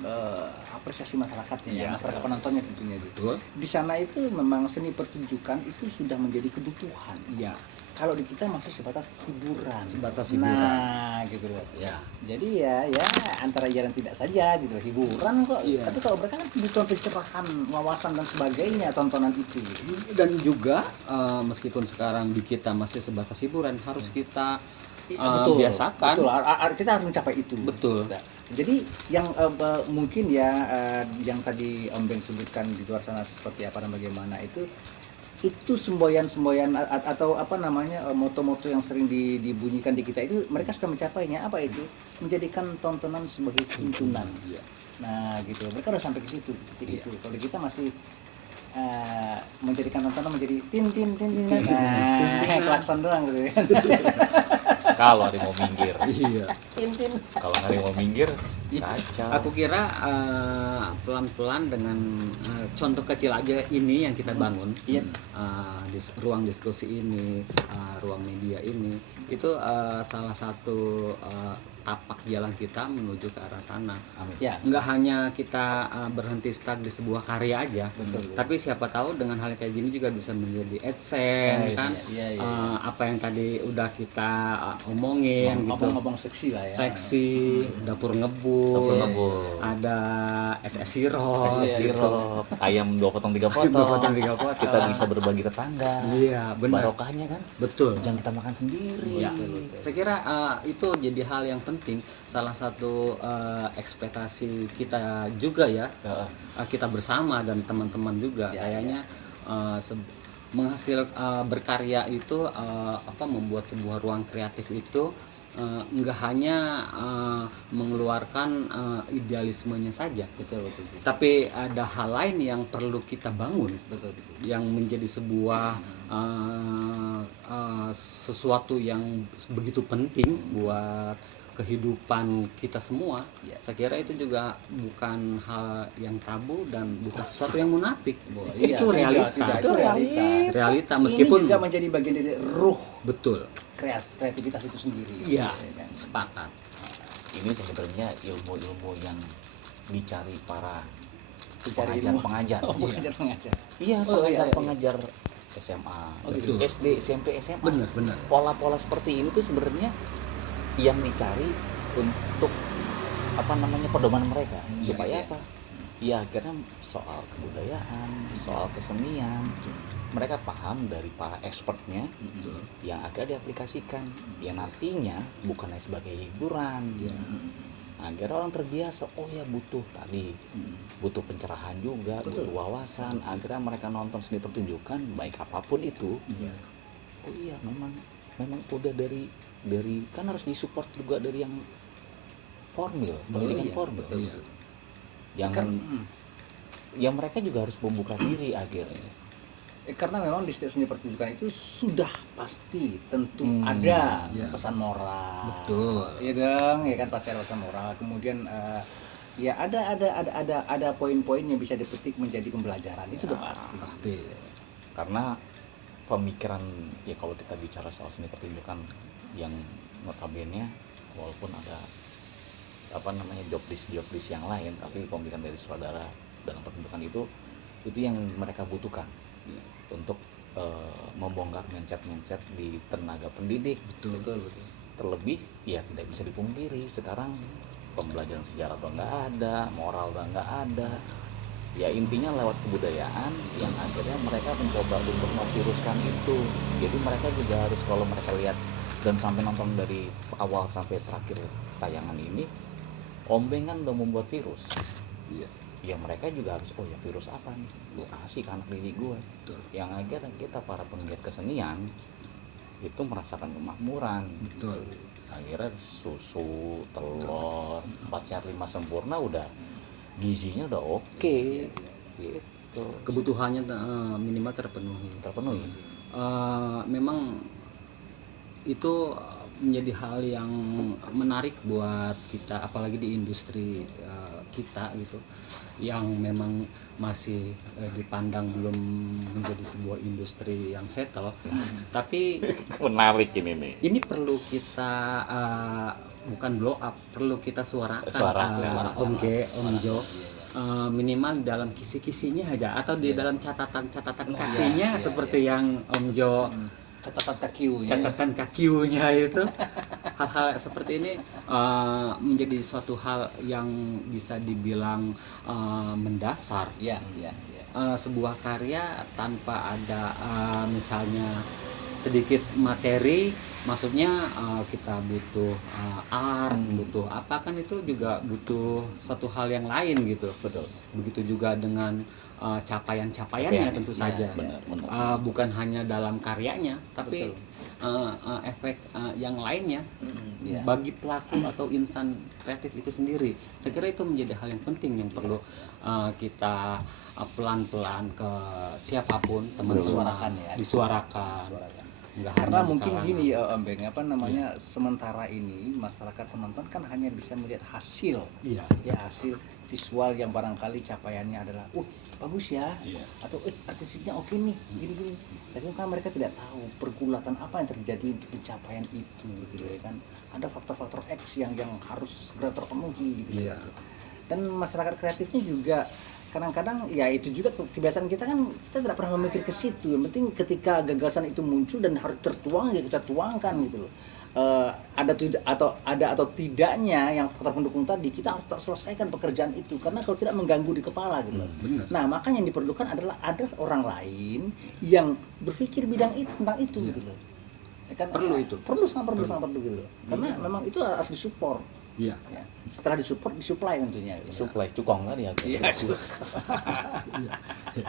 apresiasi masyarakatnya ya, masyarakat penontonnya tentunya gitu. Di sana itu memang seni pertunjukan itu sudah menjadi kebutuhan. Iya. Kalau di kita masih sebatas hiburan. Sebatas hiburan. Nah, gitu loh. Ya. Jadi ya antara iya dan tidak saja gitu loh. Hiburan kok. Iya. Tapi kalau mereka kan kebutuhan pencerahan, wawasan dan sebagainya tontonan itu. Gitu. Dan juga meskipun sekarang di kita masih sebatas hiburan, harus kita biasakan. Betul. Kita harus mencapai itu. Betul. Nah, jadi yang mungkin ya yang tadi Om Beng sebutkan di luar sana seperti apa dan bagaimana itu semboyan-semboyan atau apa namanya moto-moto yang sering dibunyikan di kita itu mereka sudah mencapainya. Apa itu? Menjadikan tontonan sebagai tuntunan. Nah gitu, mereka udah sampai ke situ, titik itu. Kalau di kita masih menjadikan tontonan menjadi tin tin tin tin, klakson doang gitu. kalau ada yang mau minggir. Iya. Tintin. Kalau nggak ada yang mau minggir, Iya. kacau. Aku kira pelan-pelan dengan contoh kecil aja ini yang kita bangun, Iya. ruang diskusi ini, ruang media ini, itu salah satu tapak jalan kita menuju ke arah sana. Amin. Ya. Nggak hanya kita berhenti stuck di sebuah karya aja, Betul. tapi siapa tahu dengan hal kayak gini juga bisa menjadi AdSense, kan? Iya, iya. Apa yang tadi udah kita omongin gitu. Ngomong-ngomong seksi lah ya. Seksi, dapur ngebul, Dapur ngebul. ada SS sirup, Sirup, ayam 2 potong 3 potong. 2 potong 3 potong. Kita bisa berbagi tetangga. Iya, benar. Barokahnya kan, Betul. jangan kita makan sendiri. Iya. Saya kira itu jadi hal yang penting, salah satu ekspektasi kita juga ya, Heeh. kita bersama dan teman-teman juga Ya, kayaknya berkarya itu membuat sebuah ruang kreatif itu nggak hanya mengeluarkan idealismenya saja, Betul. tapi ada hal lain yang perlu kita bangun, Betul. yang menjadi sebuah sesuatu yang begitu penting buat kehidupan kita semua. Ya. Saya kira itu juga bukan hal yang tabu dan bukan sesuatu yang munafik. Iya, Itu realita. Itu realita. Realita Ini meskipun juga menjadi bagian dari ruh betul. kreativitas itu sendiri. Iya, Ya kan? sepakat. Ini sebenarnya ilmu-ilmu yang dicari para Dicari ilmu. pengajar-pengajar. Oh, pengajar. Iya, Oh, iya, pengajar-pengajar SMA, Oh, gitu. SD, SMP, SMA. Benar. Pola-pola seperti ini tuh sebenarnya yang dicari untuk pedoman mereka. Supaya iya. apa? Ya akhirnya soal kebudayaan, soal kesenian, mereka paham dari para expertnya yang akhirnya diaplikasikan. Ya nantinya bukannya sebagai hiburan. Akhirnya orang terbiasa, oh ya butuh tadi, butuh pencerahan juga, Betul. butuh wawasan. Akhirnya mereka nonton seni pertunjukan, baik apapun itu. Iya. Oh iya, memang udah dari kan harus disupport juga dari yang formil, pendidikan iya, formil. betul. Yang Kan- ya mereka juga harus membuka diri akhirnya. Karena memang di setiap seni pertunjukan itu sudah pasti tentu Hmm, ada iya. pesan moral. Betul. Iya dong, ya kan pasti ada pesan moral. Kemudian ya ada poin-poin yang bisa dipetik menjadi pembelajaran, itu udah pasti. Pasti. Karena pemikiran, ya kalau kita bicara soal seni pertunjukan yang notabene walaupun ada job list yang lain, tapi pemikiran dari saudara dalam pertunjukan itu yang mereka butuhkan untuk membongkar mindset di tenaga pendidik. Betul. Terlebih ya tidak bisa dipungkiri sekarang pembelajaran sejarah udah nggak ada, moral udah nggak ada. Ya intinya lewat kebudayaan yang akhirnya mereka mencoba untuk memviruskan itu. Jadi mereka juga harus, kalau mereka lihat dan sampai nonton dari awal sampai terakhir tayangan ini, Ombeng kan udah membuat virus. Iya. Ya mereka juga harus, oh ya virus apa nih, gue kasih ke anak didik gue. Betul. Yang akhirnya kita para penggiat kesenian itu merasakan kemakmuran. Betul. Akhirnya susu, telur, 4 sehat 5 sempurna udah gizinya udah oke. Gitu. Kebutuhannya minimal terpenuhi. Terpenuhi. Memang itu menjadi hal yang menarik buat kita, apalagi di industri kita gitu, yang memang masih dipandang belum menjadi sebuah industri yang settle. Tapi Menarik ini nih. ini perlu kita bukan blow up, perlu kita suarakan, Om Jo. Minimal dalam kisi-kisinya aja atau di dalam catatan-catatan kakinya seperti yang Om Jo catatan kakinya itu. Hal-hal seperti ini menjadi suatu hal yang bisa dibilang mendasar. Iya. Sebuah karya tanpa ada misalnya sedikit materi, maksudnya kita butuh art, butuh apa, kan itu juga butuh satu hal yang lain gitu. Betul. Begitu juga dengan capaian-capaiannya tentu saja. Benar. Bukan hanya dalam karyanya, tapi efek yang lainnya Iya. bagi pelaku atau insan kreatif itu sendiri. Saya kira itu menjadi hal yang penting yang perlu kita pelan-pelan ke siapapun teman-teman Disuarakan ya. disuarakan. Nggak Karena hanya di mungkin kalangan. gini ya Om Beng, apa namanya, sementara ini masyarakat penonton kan hanya bisa melihat hasil, Iya. ya hasil visual yang barangkali capaiannya adalah, bagus ya, Iya. atau artistiknya oke nih, gini-gini. Tapi kan mereka tidak tahu pergulatan apa yang terjadi untuk pencapaian itu, gitu ya kan. Ada faktor-faktor X yang harus segera terpenuhi, gitu. Iya. Dan masyarakat kreatifnya juga kadang-kadang ya itu juga kebiasaan kita kan, kita tidak pernah memikir ke situ. Yang penting ketika gagasan itu muncul dan harus tertuang, ya kita tuangkan gitu loh. Ada atau tidaknya yang faktor pendukung tadi, kita harus selesaikan pekerjaan itu, karena kalau tidak mengganggu di kepala gitu loh. Benar. Nah, maka yang diperlukan adalah ada orang lain yang berpikir bidang itu, tentang itu gitu loh. Ya kan, Perlu itu. sangat perlu gitu loh. Karena memang itu harus disupport. Iya. Ya. Setelah disupport, disuplai tentunya. Supply cukong tadi ya. Iya,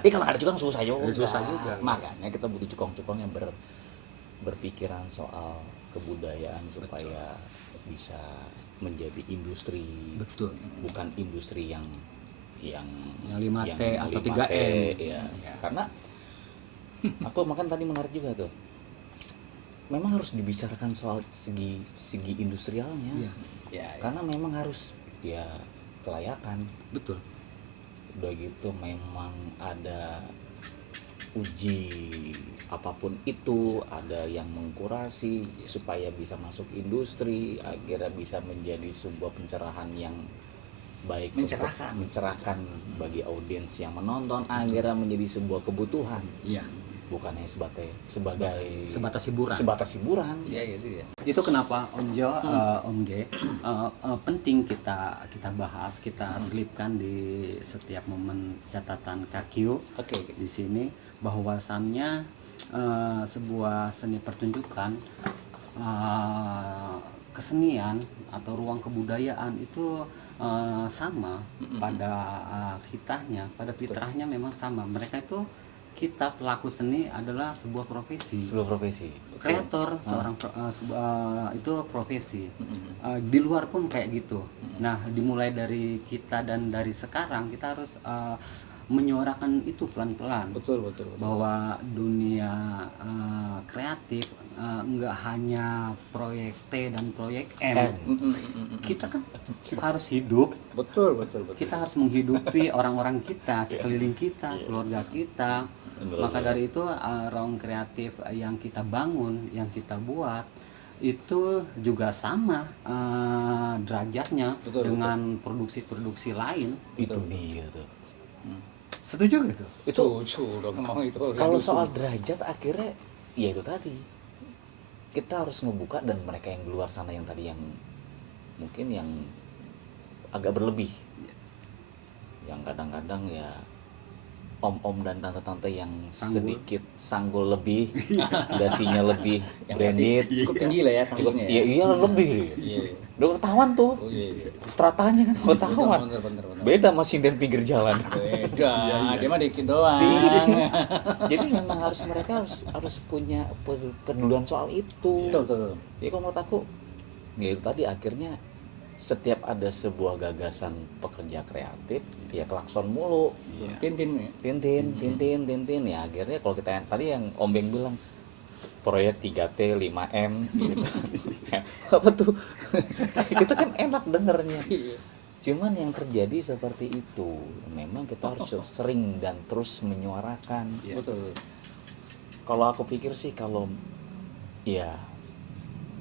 Kalau ada cukong susah juga. Susah juga. Makanya kita butuh cukong-cukong yang berpikiran soal kebudayaan supaya bisa menjadi industri. Betul. Bukan industri yang Yang 5T atau 3M. Ya. Karena aku makan tadi menarik juga tuh. Memang harus dibicarakan soal segi industrialnya. Iya. Ya, Karena memang harus ya kelayakan. Betul. Udah gitu memang ada uji apapun itu, ada yang mengkurasi supaya bisa masuk industri, akhirnya bisa menjadi sebuah pencerahan yang baik, mencerahkan bagi audiens yang menonton, akhirnya menjadi sebuah kebutuhan, Iya. bukan hanya sebagai Sebatas hiburan. sebatas hiburan. Iya itu ya. Itu kenapa Om Jo, Om G, penting kita bahas, kita selipkan di setiap momen catatan KQ Oke. di sini, bahwasannya sebuah seni pertunjukan, kesenian atau ruang kebudayaan itu sama pada kitanya, pada fitrahnya memang sama. Mereka itu, kita pelaku seni adalah sebuah profesi. Sebuah profesi. Kreator itu profesi. Di luar pun kayak gitu. Nah, dimulai dari kita dan dari sekarang kita harus menyuarakan itu pelan-pelan. Betul. Bahwa dunia kreatif nggak hanya proyek T dan proyek M. Kita kan harus hidup. Betul. Kita harus menghidupi orang-orang kita, sekeliling kita, keluarga kita. Maka dari itu ruang kreatif yang kita bangun, yang kita buat, itu juga sama derajatnya dengan produksi-produksi lain. Itu dia tuh. Setuju gitu? Itu dong, memang itu. Kalau soal derajat akhirnya ya itu tadi, kita harus ngebuka, dan mereka yang di luar sana yang tadi yang mungkin yang agak berlebih, yang kadang-kadang ya om-om dan tante-tante yang sedikit sanggul lebih, dasinya lebih branded, cukup tinggi lah ya cukup sanggulnya ya, iya lebih. Iya. Udah ketahuan tuh, Oh iya. stratanya kan ketahuan. Bener. Beda sama sinden pinggir jalan. Beda, dia mah dikit doang. Jadi memang mereka harus punya pedulian soal itu. Betul. Ya kalau menurut aku, ya itu tadi akhirnya setiap ada sebuah gagasan pekerja kreatif, ya klakson mulu. Iya. Tintin ya. Tintin ya akhirnya kalau kita tadi yang Om Beng bilang proyek 3T 5M gitu. Apa tuh? Itu kan enak dengernya. Cuman yang terjadi seperti itu, memang kita harus sering dan terus menyuarakan. Betul. Kalau aku pikir sih, kalau ya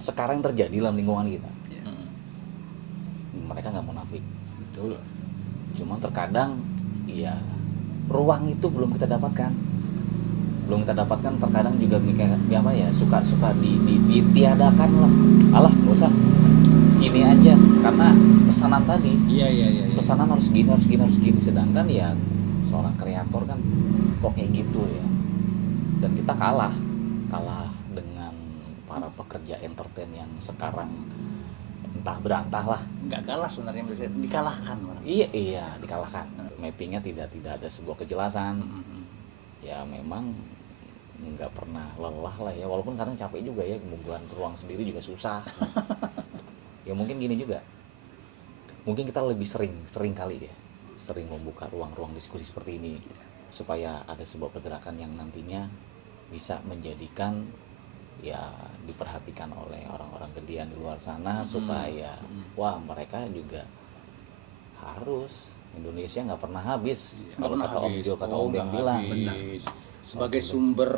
sekarang terjadi dalam lingkungan kita, mereka nggak munafik. Betul. Cuman terkadang ya ruang itu belum kita dapatkan. Terkadang juga apa ya, suka ditiadakan lah. Alah, nggak usah. Ini aja, karena pesanan tadi. Iya. Pesanan harus gini. Sedangkan ya seorang kreator kan kok kayak gitu ya. Dan kita kalah dengan para pekerja entertain yang sekarang entah berantah lah. Nggak kalah sebenarnya, bisa dikalahkan orang. Iya, dikalahkan. Mappingnya tidak ada sebuah kejelasan. Ya memang nggak pernah lelah lah ya, walaupun kadang capek juga ya, membuat ruang sendiri juga susah. Ya mungkin gini juga, mungkin kita lebih sering kali ya, sering membuka ruang-ruang diskusi seperti ini, supaya ada sebuah pergerakan yang nantinya bisa menjadikan ya diperhatikan oleh orang-orang gedean di luar sana supaya wah mereka juga harus Indonesia nggak pernah habis kalau Nggak kata pernah Om habis. Jo, kata Oh, Om Beng nggak bilang. habis. Sebagai sumber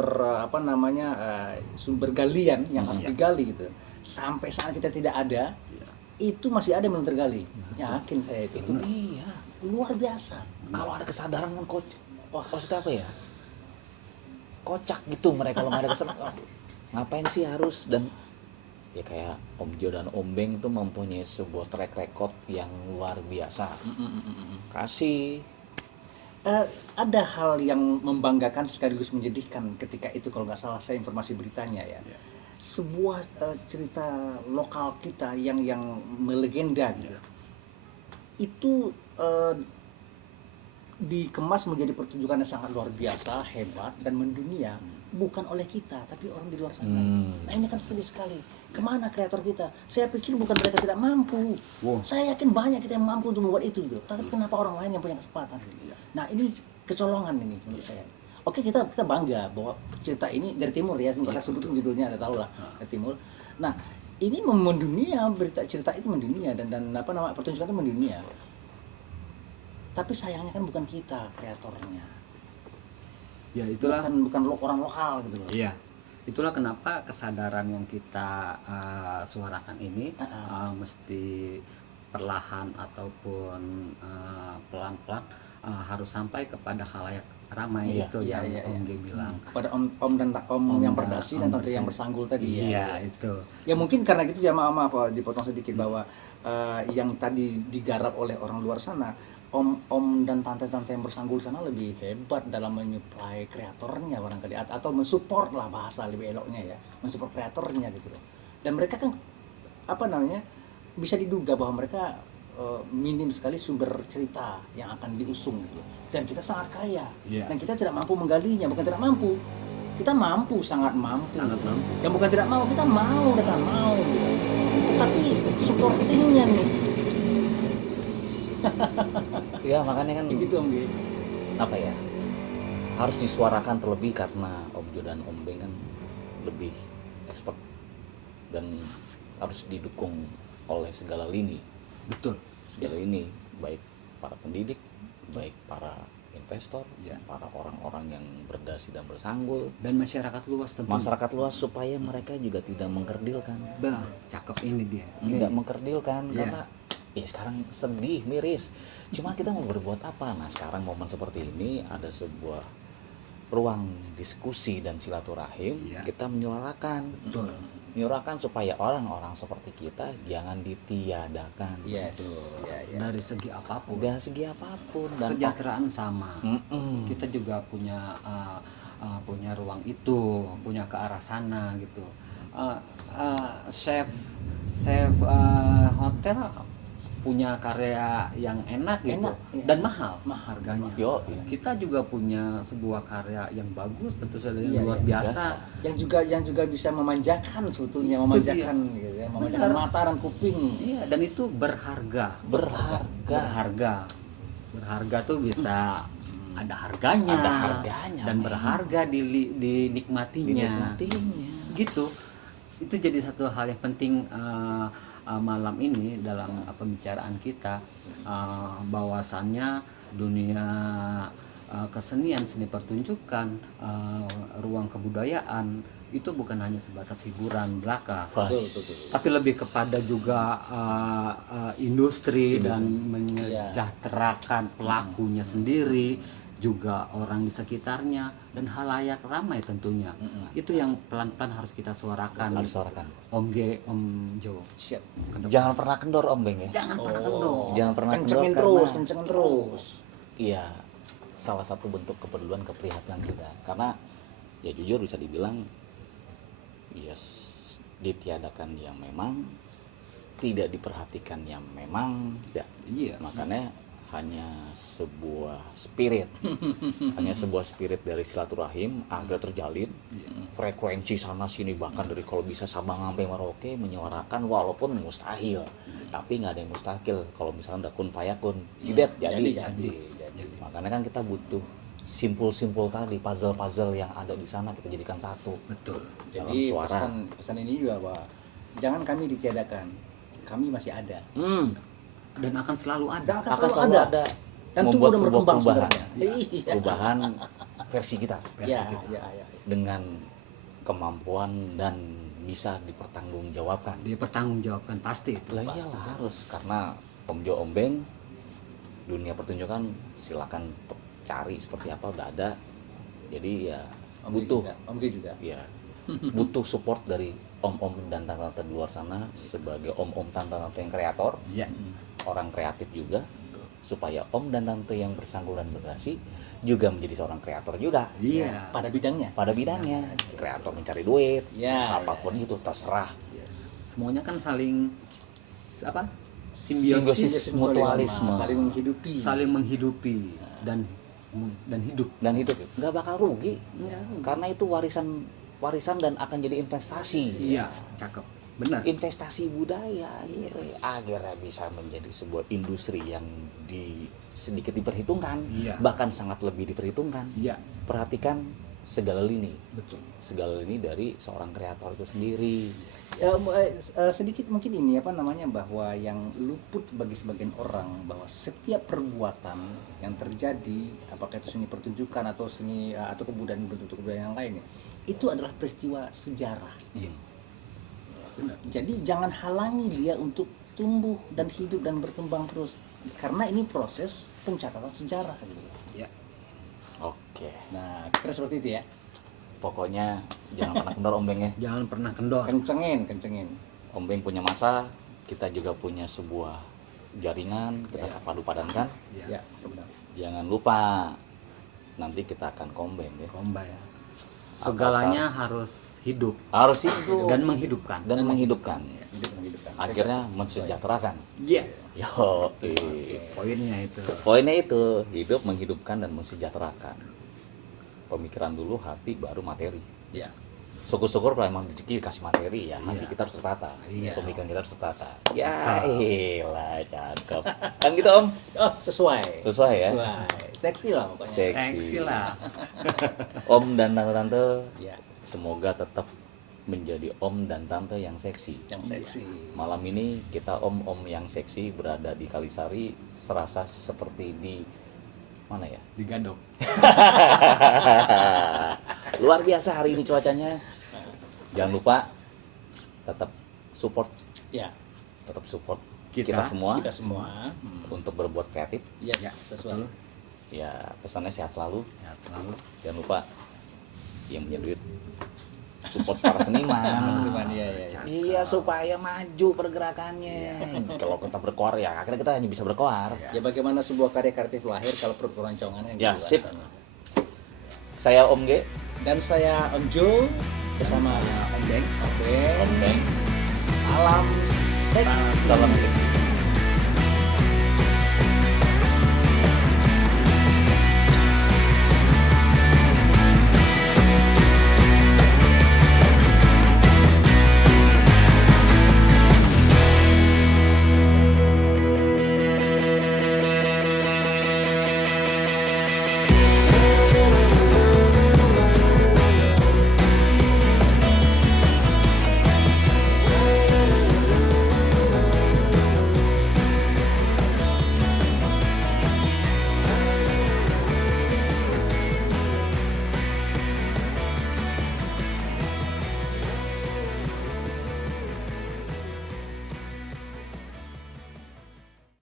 sumber galian yang harus digali gitu. Sampai saat kita tidak ada, itu masih ada yang belum tergali. Yakin saya itu. Itu dia. Luar biasa. Kalau ada kesadaran kan wah maksudnya apa ya? Kocak gitu mereka kalau nggak ada kesadaran. Ngapain sih harus, dan ya kayak Om Jo dan Om Beng itu mempunyai sebuah track record yang luar biasa. Kasih Ada hal yang membanggakan sekaligus menyedihkan ketika itu, kalau nggak salah saya informasi beritanya ya. Sebuah cerita lokal kita yang melegenda gitu. Itu dikemas menjadi pertunjukan yang sangat luar biasa, hebat dan mendunia, bukan oleh kita tapi orang di luar sana. Nah ini kan sedih sekali. Kemana kreator kita? Saya pikir bukan mereka tidak mampu. Saya yakin banyak kita yang mampu untuk membuat itu gitu. Tapi kenapa orang lain yang punya kesempatan? Nah ini kecolongan ini menurut saya. Oke, kita bangga bahwa cerita ini dari timur ya, saya sebutin judulnya, ada tahu lah, dari timur. Nah ini mendunia, berita cerita itu mendunia, dan pertunjukan itu mendunia. Tapi sayangnya kan bukan kita kreatornya. Ya itulah Bukan orang lokal gitu loh. Iya, itulah kenapa kesadaran yang kita suarakan ini mesti perlahan ataupun pelan-pelan harus sampai kepada khalayak ramai. Itu yang Om G bilang. Kepada Om dan Om yang berdasi dan Tante yang bersanggul tadi. Iya, itu. Ya mungkin karena gitu ya, maaf dipotong sedikit, bahwa yang tadi digarap oleh orang luar sana, Om dan tante-tante yang bersanggul sana lebih hebat dalam menyuplai kreatornya barangkali, atau mensupport lah, bahasa lebih eloknya ya, mensupport kreatornya gitu loh. Dan mereka kan bisa diduga bahwa mereka minim sekali sumber cerita yang akan diusung gitu. Dan kita sangat kaya, dan kita tidak mampu menggalinya. Bukan tidak mampu, kita mampu, sangat mampu. Dan bukan tidak mau, kita mau, kita mau gitu. Tetapi supportingnya nih. ya makanya kan Gitu Om G. apa ya, harus disuarakan terlebih karena Om Jo dan Om Beng kan lebih expert dan harus didukung oleh segala lini. Betul. Segala lini, baik para pendidik, baik para investor, para orang-orang yang berdasi dan bersanggul, dan masyarakat luas tentunya. masyarakat luas, supaya mereka juga tidak mengkerdilkan. Cakep ini dia. Tidak mengkerdilkan karena ya sekarang sedih, miris. Cuma kita mau berbuat apa? Nah sekarang momen seperti ini ada sebuah ruang diskusi dan silaturahim, kita menyuarakan. Menyuarakan supaya orang-orang seperti kita jangan ditiadakan. Dari segi apapun. Dari segi apapun. Kesejahteraan sama. Kita juga punya ruang itu, punya ke arah sana gitu. Chef hotel punya karya yang enak gitu, dan mahal harganya. Kita juga punya sebuah karya yang bagus, tentu saja yang luar biasa, yang juga bisa memanjakan sebetulnya, memanjakan gitu ya, memanjakan mata dan kuping. Dan itu berharga tuh bisa ada harganya, dan berharga dinikmatinya. Gitu. Itu jadi satu hal yang penting malam ini dalam pembicaraan kita, bahwasannya dunia kesenian, seni pertunjukan, ruang kebudayaan itu bukan hanya sebatas hiburan belaka, tapi lebih kepada juga industri dan menyejahterakan pelakunya sendiri, juga orang di sekitarnya, dan halayak ramai tentunya. Itu yang pelan-pelan harus kita suarakan. Om G, Om Jo. Siap. Jangan pernah kendor Om Beng ya. Jangan pernah kendor. Jangan pernah kencengin kendor, kencengin terus. Iya, salah satu bentuk kepedulian, keprihatinan kita. Karena ya jujur bisa dibilang ditiadakan yang memang, tidak diperhatikan yang memang tidak. Makanya hanya sebuah spirit dari silaturahim agar terjalin, frekuensi sana sini, bahkan dari kalau bisa Sabang sampai Merauke menyuarakan, walaupun mustahil, tapi nggak ada yang mustahil kalau misalnya udah kun fayakun, jadi. Makanya kan kita butuh simpul-simpul tadi, puzzle-puzzle yang ada di sana kita jadikan satu. Betul. Dalam Jadi suara. pesan ini juga bahwa jangan kami ditiadakan, kami masih ada. Dan akan selalu ada. Dan Akan selalu ada. Dan itu Membuat udah sebuah berkembang perubahan. sebenarnya. Iya. Perubahan versi kita Versi Ya, kita. ya. dengan kemampuan dan bisa dipertanggungjawabkan. Dipertanggungjawabkan pasti itu. Lah iyalah harus, karena Om Jo Ombeng dunia pertunjukan silakan cari seperti apa udah ada. Jadi ya Om butuh juga. Om G juga. ya butuh support dari om-om dan tante-tante di luar sana sebagai om-om tante-tante yang kreator, Iya. orang kreatif juga, supaya om dan tante yang bersangkutan generasi juga menjadi seorang kreator juga Iya. Pada bidangnya. pada bidangnya. Kreator mencari duit, Ya. apapun itu terserah. Semuanya kan saling apa? Simbiosis, mutualisme. Saling menghidupi. saling menghidupi dan hidup. Dan hidup nggak bakal rugi Enggak. karena itu warisan dan akan jadi investasi. Iya, cakep. Benar. Investasi budaya akhirnya bisa menjadi sebuah industri yang sedikit diperhitungkan, Iya. bahkan sangat lebih diperhitungkan. Iya, Perhatikan segala lini dari seorang kreator itu sendiri. Ya, sedikit mungkin ini apa namanya, bahwa yang luput bagi sebagian orang bahwa setiap perbuatan yang terjadi, apakah itu seni pertunjukan atau seni atau kebudayaan bentuk kebudayaan yang lainnya, itu adalah peristiwa sejarah. Iya. benar. Jadi jangan halangi dia untuk tumbuh dan hidup dan berkembang terus, karena ini proses pencatatan sejarah gitu. Ya. Oke, Nah, kira seperti itu ya. pokoknya jangan pernah kendor ombengnya. Jangan pernah kendor. Kencengin. Ombeng punya masa, kita juga punya sebuah jaringan, kita Ya. padu padankan. Ya. Ya, benar. Jangan lupa nanti kita akan kombeng ya. Komba ya. Segalanya harus hidup Harus hidup dan menghidupkan. dan menghidupkan. Hidup menghidupkan. Akhirnya mensejahterakan. Iya. Yo, Poinnya itu. poinnya itu hidup menghidupkan dan mensejahterakan. Pemikiran dulu, hati baru materi. Ya. Syukur-syukur kalau emang rezeki dikasih materi ya, hati Iya. kita harus tertata, Iya. pemikiran kita harus tertata. Ya, elah cakep. Kan gitu Om? Oh, sesuai. Sesuai ya? Sesuai. Seksi lah pokoknya. Seksi lah. Om dan tante-tante Ya, semoga tetap menjadi om dan tante yang seksi. yang seksi. Malam ini kita om-om yang seksi berada di Kalisari, serasa seperti di mana ya? Digadok. Luar biasa hari ini cuacanya. Jangan lupa tetap support, Ya, kita semua kita semua. untuk berbuat kreatif. Yes, Ya, sesuai. betul. Ya, pesannya sehat selalu. Ya, selalu. Jangan lupa yang punya duit support para seniman. Seniman, iya. Iya, supaya maju pergerakannya. Kalau kita berkoar ya akhirnya kita hanya bisa berkoar. Ya, bagaimana sebuah karya kreatif lahir kalau perut keroncongan yang Ya, gitu sip. bahasanya. Saya Om G, Dan saya Om Jo bersama Om Dex. Om Ben. Om Beng. Salam seks. Salam seksi.